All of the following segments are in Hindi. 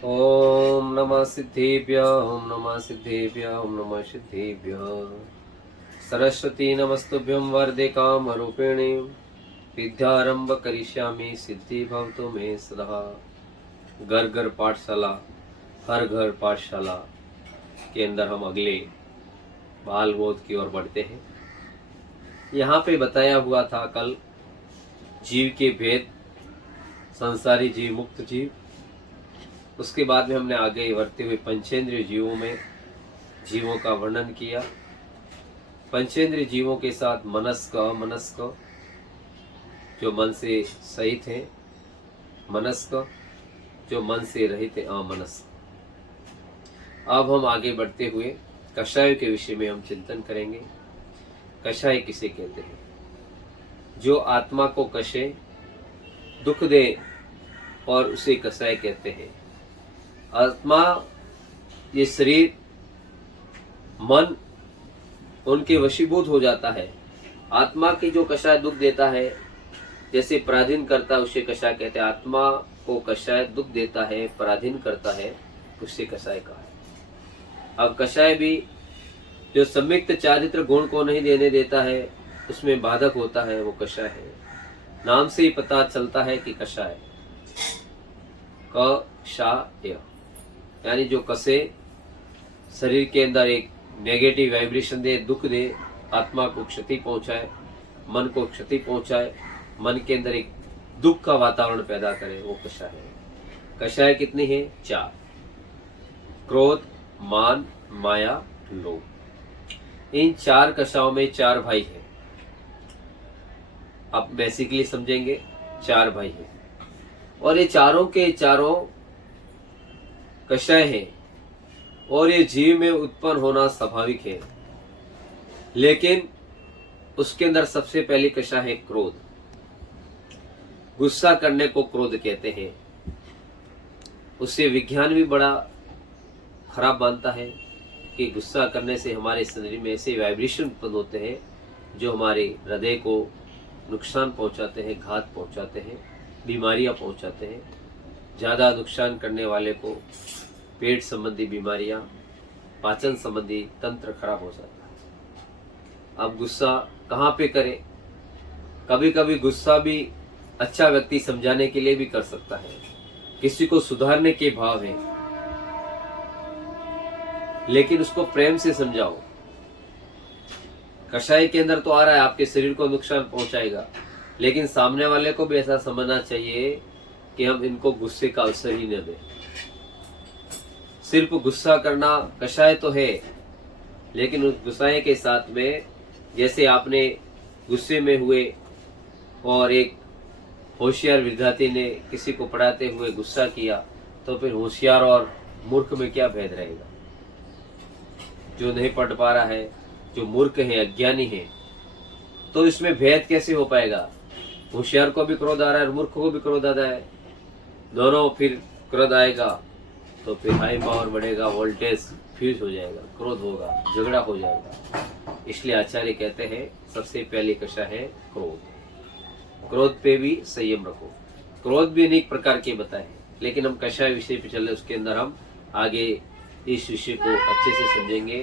ओम नमः सिद्धेभ्य ओम नमः सिद्धेभ्य ओम नमः सिद्धेभ्य। सरस्वती नमस्तुभ्यं वरदे कामरूपिणी विद्यारंभ करिष्यामि सिद्धि भवतु मे सदा। घर घर पाठशाला, हर घर पाठशाला के अंदर हम अगले बाल बोध की ओर बढ़ते हैं। यहाँ पे बताया हुआ था कल जीव के भेद, संसारी जीव, मुक्त जीव। उसके बाद में हमने आगे बढ़ते हुए पंचेंद्रिय जीवों में जीवों का वर्णन किया। पंचेंद्रिय जीवों के साथ मनस्क, अमनस्क, जो मन से सहित है, मनस्क जो मन से रहित है, अमनस्क। अब हम आगे बढ़ते हुए कषाय के विषय में हम चिंतन करेंगे। कषाय किसे कहते हैं? जो आत्मा को कषे, दुख दे और उसे कषाय कहते हैं। आत्मा, ये शरीर, मन उनके वशीभूत हो जाता है। आत्मा की जो कषाय दुख देता है, जैसे पराधीन करता है, उसे कषाय कहते हैं। आत्मा को कषाय दुख देता है, पराधीन करता है, उससे कषाय कहा है। अब कषाय भी जो सम्यक्त चारित्र गुण को नहीं देने देता है, उसमें बाधक होता है, वो कषाय है। नाम से ही पता चलता है कि कषाय, कषाय यानी जो कसे, शरीर के अंदर एक नेगेटिव वाइब्रेशन दे, दुख दे, आत्मा को क्षति पहुंचाए, मन को क्षति पहुंचाए, मन के अंदर एक दुख का वातावरण पैदा करे, वो कषाय है। कषाय कितनी है? 4। क्रोध, मान, माया, लोभ। इन 4 कषायों में 4 भाई हैं। अब बेसिकली समझेंगे, 4 भाई हैं और ये चारों के चारों कषाय हैं और ये जीव में उत्पन्न होना स्वाभाविक है। लेकिन उसके अंदर सबसे पहली कषाय है क्रोध। गुस्सा करने को क्रोध कहते हैं। उससे विज्ञान भी बड़ा खराब मानता है कि गुस्सा करने से हमारे शरीर में ऐसे वाइब्रेशन उत्पन्न होते हैं जो हमारे हृदय को नुकसान पहुंचाते हैं, घात पहुंचाते हैं, बीमारियां पहुंचाते हैं। ज़्यादा नुकसान करने वाले को पेट संबंधी बीमारियां, पाचन संबंधी तंत्र खराब हो जाता है। अब गुस्सा कहाँ पे करें? कभी कभी गुस्सा भी अच्छा व्यक्ति समझाने के लिए भी कर सकता है, किसी को सुधारने के भाव है, लेकिन उसको प्रेम से समझाओ। कषाय के अंदर तो आ रहा है, आपके शरीर को नुकसान पहुंचाएगा, लेकिन सामने वाले को भी ऐसा समझना चाहिए कि हम इनको गुस्से का अवसर ही न दें। सिर्फ गुस्सा करना कषाय तो है, लेकिन उस गुस्से के साथ में, जैसे आपने गुस्से में हुए और एक होशियार विद्यार्थी ने किसी को पढ़ाते हुए गुस्सा किया, तो फिर होशियार और मूर्ख में क्या भेद रहेगा? जो नहीं पढ़ पा रहा है, जो मूर्ख है, अज्ञानी है, तो इसमें भेद कैसे हो पाएगा? होशियार को भी क्रोध आ रहा है और मूर्ख को भी क्रोध आ रहा है, दोनों फिर क्रोध आएगा तो फिर हाई पावर बढ़ेगा, वोल्टेज फ्यूज हो जाएगा, क्रोध होगा, झगड़ा हो जाएगा। इसलिए आचार्य कहते हैं सबसे पहली कषाय है क्रोध। क्रोध पे भी संयम रखो। क्रोध भी अनेक प्रकार के बताए हैं, लेकिन हम कषाय विषय पे चल रहे, उसके अंदर हम आगे इस विषय को अच्छे से समझेंगे।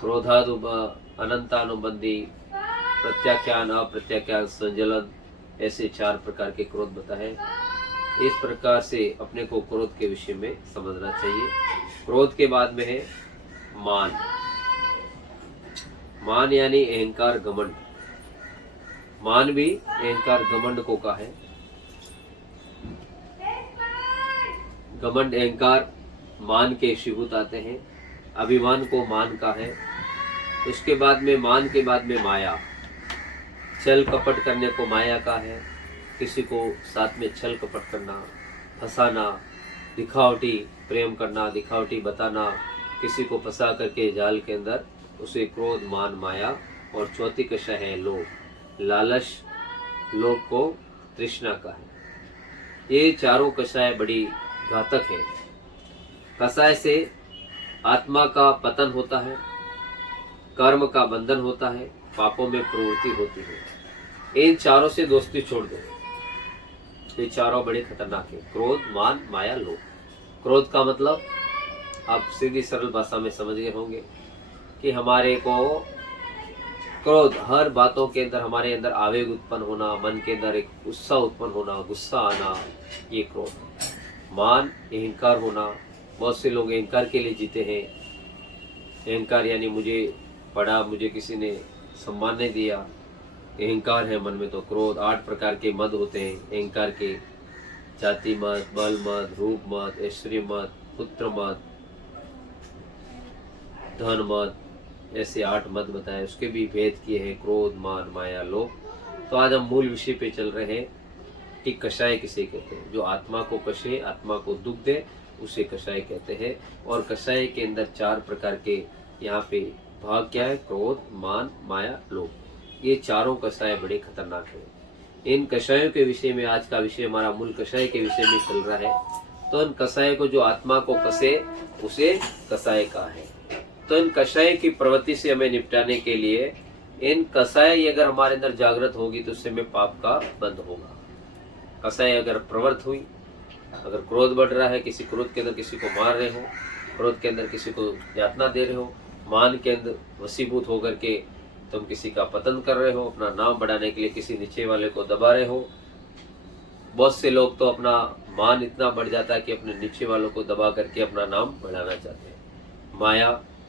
क्रोधादुब अनंतानुबंधी, प्रत्याख्यान, अप्रत्याख्यान, संजलन, ऐसे 4 प्रकार के क्रोध बताए। इस प्रकार से अपने को क्रोध के विषय में समझना चाहिए। क्रोध के बाद में है मान। मान यानी अहंकार, घमंड। मान भी अहंकार, घमंड को कहा है। घमंड, अहंकार मान के वशीभूत आते हैं। अभिमान को मान का है। उसके बाद में मान के बाद में माया, छल कपट करने को माया का है। किसी को साथ में छल कपट करना, फंसाना, दिखावटी प्रेम करना, दिखावटी बताना, किसी को फंसा करके जाल के अंदर, उसे क्रोध, मान, माया। और चौथी कषाय है लोभ। लालच, लोभ को तृष्णा का है। ये चारों कषाय बड़ी घातक है। कषाय से आत्मा का पतन होता है, कर्म का बंधन होता है, पापों में प्रवृत्ति होती है। इन चारों से दोस्ती छोड़ दो। ये चारों बड़े खतरनाक है, क्रोध, मान, माया, लोभ। क्रोध का मतलब आप सीधी सरल भाषा में समझ गए होंगे कि हमारे को क्रोध, हर बातों के अंदर हमारे अंदर आवेग उत्पन्न होना, मन के अंदर एक उत्साह उत्पन्न होना, गुस्सा आना, ये क्रोध। मान, अहंकार होना, बहुत से लोग अहंकार के लिए जीते हैं। अहंकार यानी मुझे पढ़ा, मुझे किसी ने सम्मान नहीं दिया, अहंकार है मन में। तो क्रोध, 8 प्रकार के मद होते हैं अहंकार के। जाति मत, बल मत, रूप मत, ऐश्वर्य मत, पुत्र मत, धन मत, ऐसे 8 मत बताए। उसके भी भेद किए हैं, क्रोध, मान, माया, लोभ। तो आज हम मूल विषय पे चल रहे हैं कि कषाय किसे कहते हैं। जो आत्मा को कषे, आत्मा को दुख दे, उसे कषाय कहते हैं। और कषाय के अंदर 4 प्रकार के यहाँ पे भाग क्या है? क्रोध, मान, माया, लोभ। ये चारों कषाय बड़े खतरनाक हैं। इन कषायों के विषय में आज का विषय हमारा मूल कषाय के विषय में चल रहा है। तो इन कषाय को जो आत्मा को कसे, उसे कषाय का है। तो इन कषाय की प्रवृत्ति से हमें निपटाने के लिए इन कषाय अगर हमारे अंदर जागृत होगी तो उससे हमें पाप का बंद होगा। कषाय अगर प्रवृत्त हुई, अगर क्रोध बढ़ रहा है, किसी क्रोध के अंदर किसी को मार रहे हो, क्रोध के अंदर किसी को यातना दे रहे हो, मान के अंदर वशीभूत होकर के तुम किसी का पतन कर रहे हो, अपना नाम बढ़ाने के लिए किसी नीचे वाले को दबा रहे हो। बहुत से लोग तो अपना मान इतना बढ़ जाता है कि अपने नीचे वालों को दबा करके अपना नाम बढ़ाना चाहते हैं।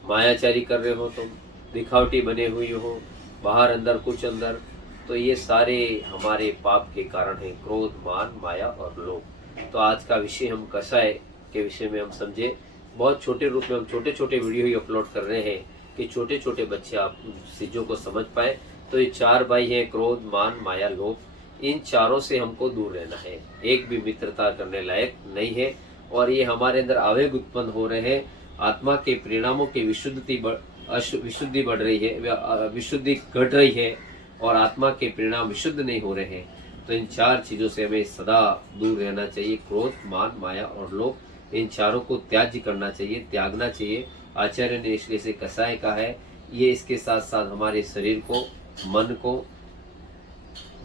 मायाचारी कर रहे हो, तुम दिखावटी बने हुई हो, बाहर अंदर कुछ अंदर। तो ये सारे हमारे पाप के कारण हैं, क्रोध, मान, माया और लोभ। तो आज का विषय हम कषाय के विषय में हम समझे। बहुत छोटे रूप में हम छोटे छोटे वीडियो ही अपलोड कर रहे हैं कि छोटे छोटे बच्चे आप चीजों को समझ पाए। तो ये 4 भाई हैं, क्रोध, मान, माया, लोभ। इन चारों से हमको दूर रहना है। एक भी मित्रता करने लायक नहीं है। और ये हमारे अंदर आवेग उत्पन्न हो रहे हैं। आत्मा के परिणामों की विशुद्धि बढ़ रही है, विशुद्धि घट रही है, और आत्मा के परिणाम विशुद्ध नहीं हो रहे हैं। तो इन 4 चीजों से हमें सदा दूर रहना चाहिए। क्रोध, मान, माया और लोभ, इन चारों को त्याज्य करना चाहिए, त्यागना चाहिए। आचार्य ने इसलिए से कषाय का है। ये इसके साथ साथ हमारे शरीर को, मन को,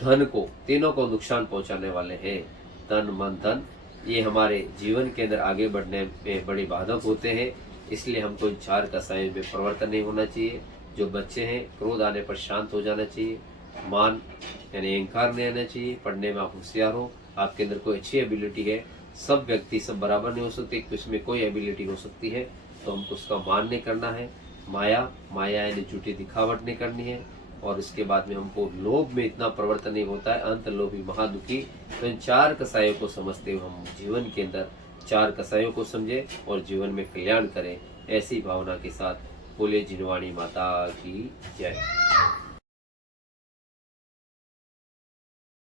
धन को, तीनों को नुकसान पहुंचाने वाले हैं। तन, मन, धन, ये हमारे जीवन के अंदर आगे बढ़ने में बड़ी बाधक होते हैं। इसलिए हमको इन 4 कषायों में परिवर्तन नहीं होना चाहिए। जो बच्चे हैं, क्रोध आने पर शांत हो जाना चाहिए। मान यानी अहंकार नहीं आना चाहिए। पढ़ने में आप होशियार हो, आपके अंदर कोई अच्छी एबिलिटी है। सब व्यक्ति सब बराबर नहीं हो सकते, इसमें कोई एबिलिटी हो सकती है, तो हमको उसका मान नहीं करना है। माया यानी झूठी दिखावट नहीं करनी है। और इसके बाद में हमको लोभ में इतना परिवर्तन नहीं होता है, अंत लोभी महादुखी। तो इन 4 कषायों को समझते हुए हम जीवन के अंदर 4 कषायों को समझे और जीवन में कल्याण करें। ऐसी भावना के साथ बोले जिनवाणी माता की जय।